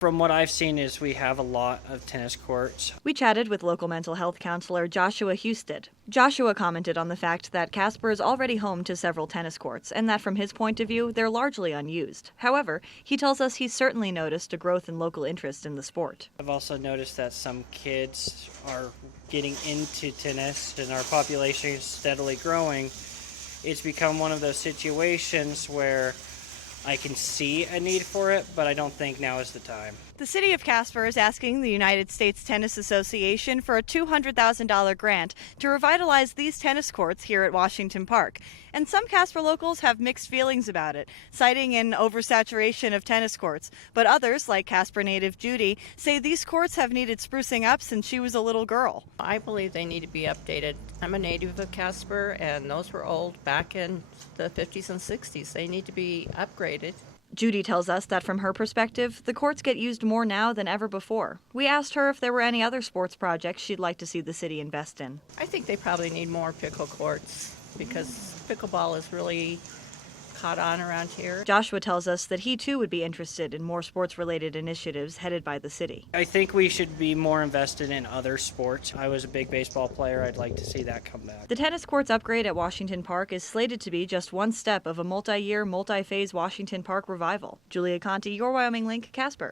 From what I've seen is we have a lot of tennis courts. We chatted with local mental health counselor Joshua Husted. Joshua commented on the fact that Casper is already home to several tennis courts and that from his point of view, they're largely unused. However, he tells us he's certainly noticed a growth in local interest in the sport. I've also noticed that some kids are getting into tennis and our population is steadily growing. It's become one of those situations where I can see a need for it, but I don't think now is the time. The City of Casper is asking the United States Tennis Association for a $200,000 grant to revitalize these tennis courts here at Washington Park. And some Casper locals have mixed feelings about it, citing an oversaturation of tennis courts. But others, like Casper native Judy, say these courts have needed sprucing up since she was a little girl. I believe they need to be updated. I'm a native of Casper, and those were old back in the 50s and 60s. They need to be upgraded. Judy tells us that from her perspective, the courts get used more now than ever before. We asked her if there were any other sports projects she'd like to see the city invest in. I think they probably need more pickle courts because pickleball is really caught on around here. Joshua tells us that he too would be interested in more sports-related initiatives headed by the city. I think we should be more invested in other sports. I was a big baseball player. I'd like to see that come back. The tennis courts upgrade at Washington Park is slated to be just one step of a multi-year, multi-phase Washington Park revival. Julia Conti, your Wyoming Link, Casper.